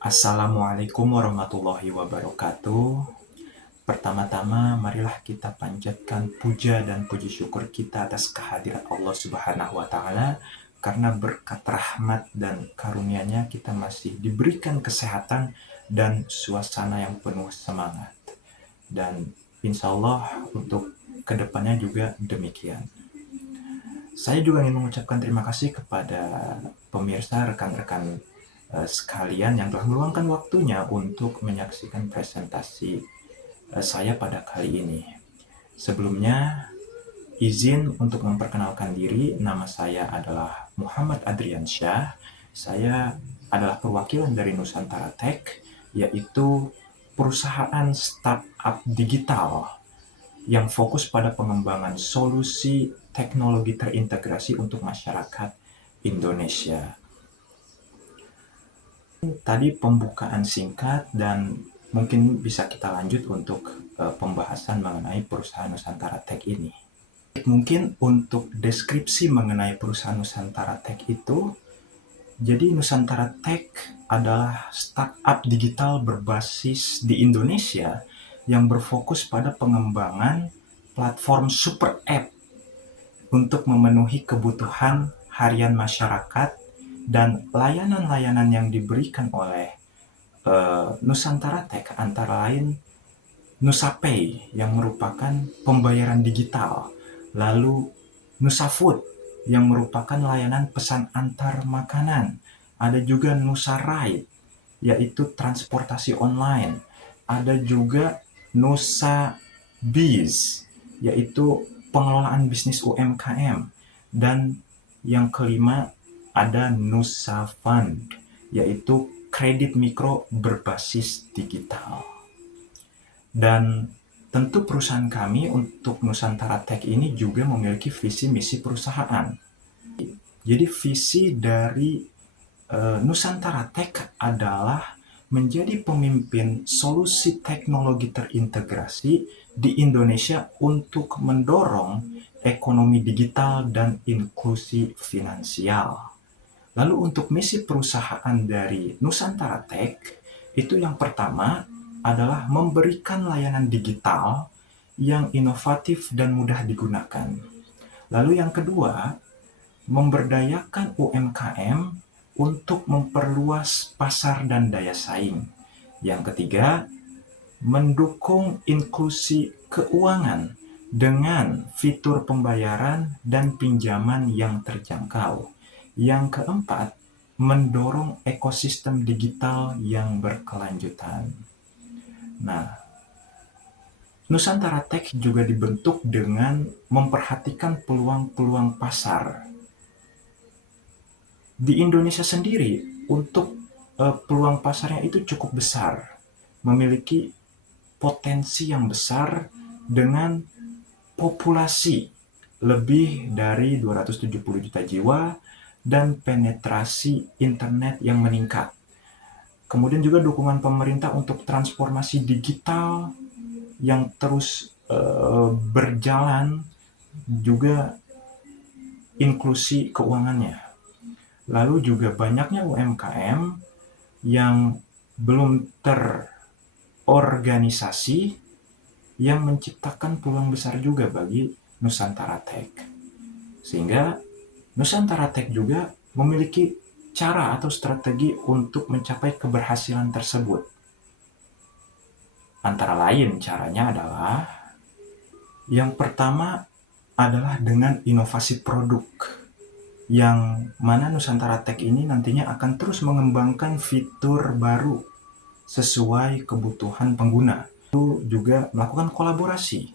Assalamualaikum warahmatullahi wabarakatuh. Pertama-tama, marilah kita panjatkan puja dan puji syukur kita atas kehadiran Allah Subhanahu wa Ta'ala, karena berkat rahmat dan karunia-Nya kita masih diberikan kesehatan dan suasana yang penuh semangat. Dan insya Allah untuk kedepannya juga demikian. Saya juga ingin mengucapkan terima kasih kepada pemirsa, rekan-rekan sekalian yang telah meluangkan waktunya untuk menyaksikan presentasi saya pada kali ini. Sebelumnya, izin untuk memperkenalkan diri. Nama saya adalah Muhammad Adriansyah. Saya adalah perwakilan dari Nusantara Tech, yaitu perusahaan startup digital yang fokus pada pengembangan solusi teknologi terintegrasi untuk masyarakat Indonesia. Tadi pembukaan singkat dan mungkin bisa kita lanjut untuk pembahasan mengenai perusahaan Nusantara Tech ini. Mungkin untuk deskripsi mengenai perusahaan Nusantara Tech itu, jadi Nusantara Tech adalah startup digital berbasis di Indonesia yang berfokus pada pengembangan platform super app untuk memenuhi kebutuhan harian masyarakat dan layanan-layanan yang diberikan oleh Nusantara Tech antara lain Nusapay yang merupakan pembayaran digital, lalu Nusafood yang merupakan layanan pesan antar makanan, ada juga Nusaride yaitu transportasi online, ada juga Nusabiz yaitu pengelolaan bisnis UMKM, dan yang kelima ada Nusafund yaitu kredit mikro berbasis digital. Dan tentu perusahaan kami untuk Nusantara Tech ini juga memiliki visi misi perusahaan. Jadi visi dari Nusantara Tech adalah menjadi pemimpin solusi teknologi terintegrasi di Indonesia untuk mendorong ekonomi digital dan inklusi finansial. Lalu untuk misi perusahaan dari Nusantara Tech, itu yang pertama adalah memberikan layanan digital yang inovatif dan mudah digunakan. Lalu yang kedua, memberdayakan UMKM untuk memperluas pasar dan daya saing. Yang ketiga, mendukung inklusi keuangan dengan fitur pembayaran dan pinjaman yang terjangkau. Yang keempat, mendorong ekosistem digital yang berkelanjutan. Nah, Nusantara Tech juga dibentuk dengan memperhatikan peluang-peluang pasar. Di Indonesia sendiri, untuk peluang pasarnya itu cukup besar, memiliki potensi yang besar dengan populasi lebih dari 270 juta jiwa dan penetrasi internet yang meningkat. Kemudian juga dukungan pemerintah untuk transformasi digital yang terus berjalan, juga inklusi keuangannya. Lalu juga banyaknya UMKM yang belum terorganisasi yang menciptakan peluang besar juga bagi Nusantara Tech. Sehingga Nusantara Tech juga memiliki cara atau strategi untuk mencapai keberhasilan tersebut. Antara lain caranya adalah, yang pertama adalah dengan inovasi produk, yang mana Nusantara Tech ini nantinya akan terus mengembangkan fitur baru sesuai kebutuhan pengguna. Itu juga melakukan kolaborasi.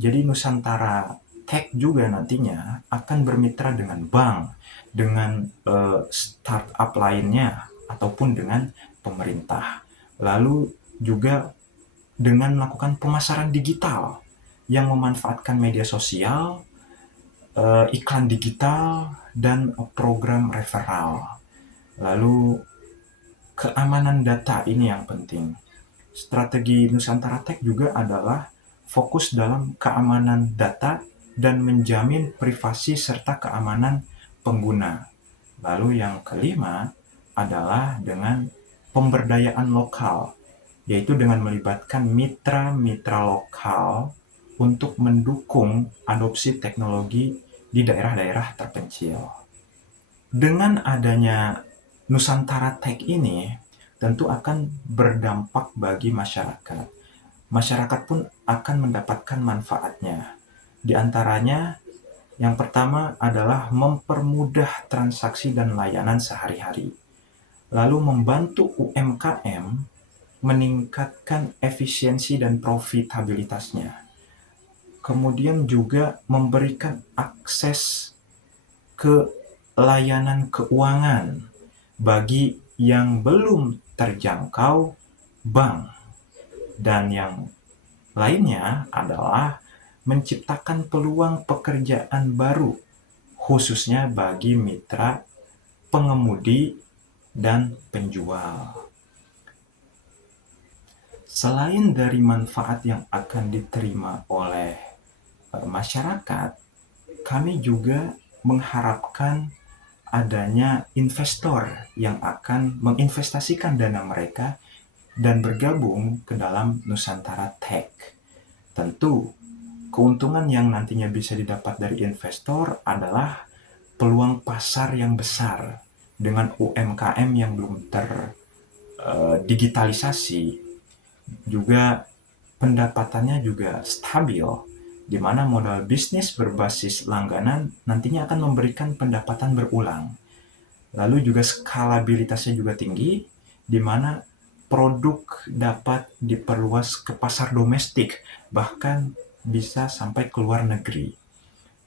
Jadi Nusantara Tech juga nantinya akan bermitra dengan bank, dengan startup lainnya, ataupun dengan pemerintah. Lalu juga dengan melakukan pemasaran digital yang memanfaatkan media sosial, iklan digital, dan program referral. Lalu keamanan data ini yang penting. Strategi Nusantara Tech juga adalah fokus dalam keamanan data dan menjamin privasi serta keamanan pengguna. Lalu yang kelima adalah dengan pemberdayaan lokal, yaitu dengan melibatkan mitra-mitra lokal untuk mendukung adopsi teknologi di daerah-daerah terpencil. Dengan adanya Nusantara Tech ini, tentu akan berdampak bagi masyarakat. Masyarakat pun akan mendapatkan manfaatnya. Di antaranya, yang pertama adalah mempermudah transaksi dan layanan sehari-hari. Lalu membantu UMKM meningkatkan efisiensi dan profitabilitasnya. Kemudian juga memberikan akses ke layanan keuangan bagi yang belum terjangkau bank. Dan yang lainnya adalah menciptakan peluang pekerjaan baru, khususnya bagi mitra pengemudi dan penjual. Selain dari manfaat yang akan diterima oleh masyarakat, kami juga mengharapkan adanya investor yang akan menginvestasikan dana mereka dan bergabung ke dalam Nusantara Tech. Tentu, keuntungan yang nantinya bisa didapat dari investor adalah peluang pasar yang besar dengan UMKM yang belum terdigitalisasi. Juga pendapatannya juga stabil, di mana modal bisnis berbasis langganan nantinya akan memberikan pendapatan berulang. Lalu juga skalabilitasnya juga tinggi, di mana produk dapat diperluas ke pasar domestik, bahkan bisa sampai ke luar negeri.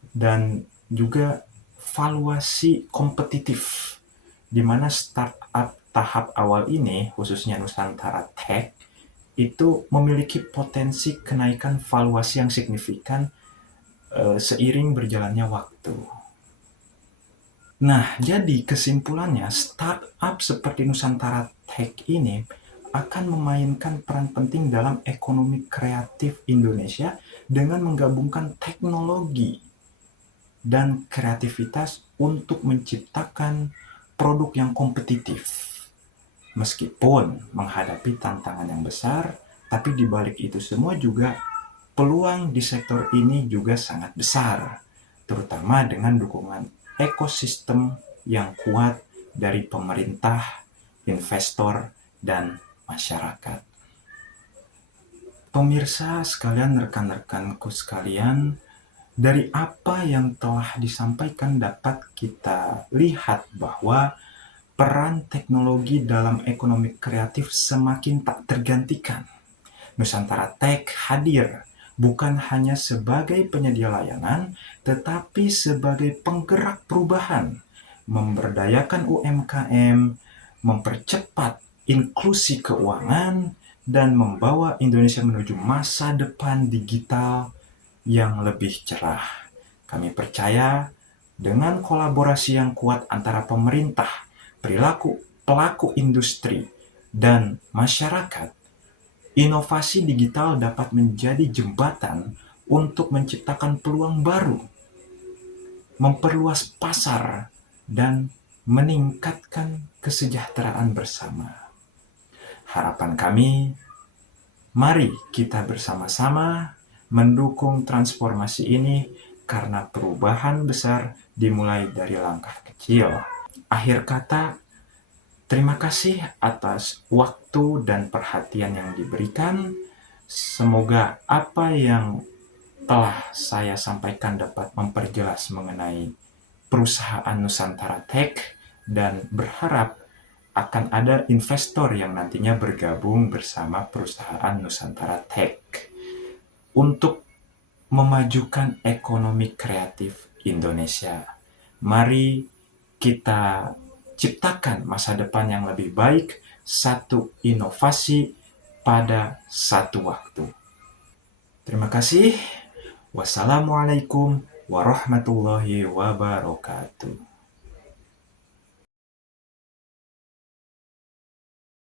Dan juga valuasi kompetitif, di mana startup tahap awal ini, khususnya Nusantara Tech, itu memiliki potensi kenaikan valuasi yang signifikan seiring berjalannya waktu. Nah, jadi kesimpulannya, startup seperti Nusantara Tech ini akan memainkan peran penting dalam ekonomi kreatif Indonesia dengan menggabungkan teknologi dan kreativitas untuk menciptakan produk yang kompetitif. Meskipun menghadapi tantangan yang besar, tapi di balik itu semua juga peluang di sektor ini juga sangat besar, terutama dengan dukungan ekosistem yang kuat dari pemerintah, investor, dan masyarakat. Pemirsa sekalian, rekan-rekanku sekalian, dari apa yang telah disampaikan dapat kita lihat bahwa peran teknologi dalam ekonomi kreatif semakin tak tergantikan. Nusantara Tech hadir bukan hanya sebagai penyedia layanan, tetapi sebagai penggerak perubahan, memberdayakan UMKM, mempercepat inklusi keuangan, dan membawa Indonesia menuju masa depan digital yang lebih cerah. Kami percaya dengan kolaborasi yang kuat antara pemerintah, pelaku industri, dan masyarakat, inovasi digital dapat menjadi jembatan untuk menciptakan peluang baru, memperluas pasar, dan meningkatkan kesejahteraan bersama. Harapan kami, mari kita bersama-sama mendukung transformasi ini karena perubahan besar dimulai dari langkah kecil. Akhir kata, terima kasih atas waktu dan perhatian yang diberikan. Semoga apa yang telah saya sampaikan dapat memperjelas mengenai perusahaan Nusantara Tech, dan berharap akan ada investor yang nantinya bergabung bersama perusahaan Nusantara Tech untuk memajukan ekonomi kreatif Indonesia. Mari kita ciptakan masa depan yang lebih baik, satu inovasi pada satu waktu. Terima kasih. Wassalamualaikum warahmatullahi wabarakatuh.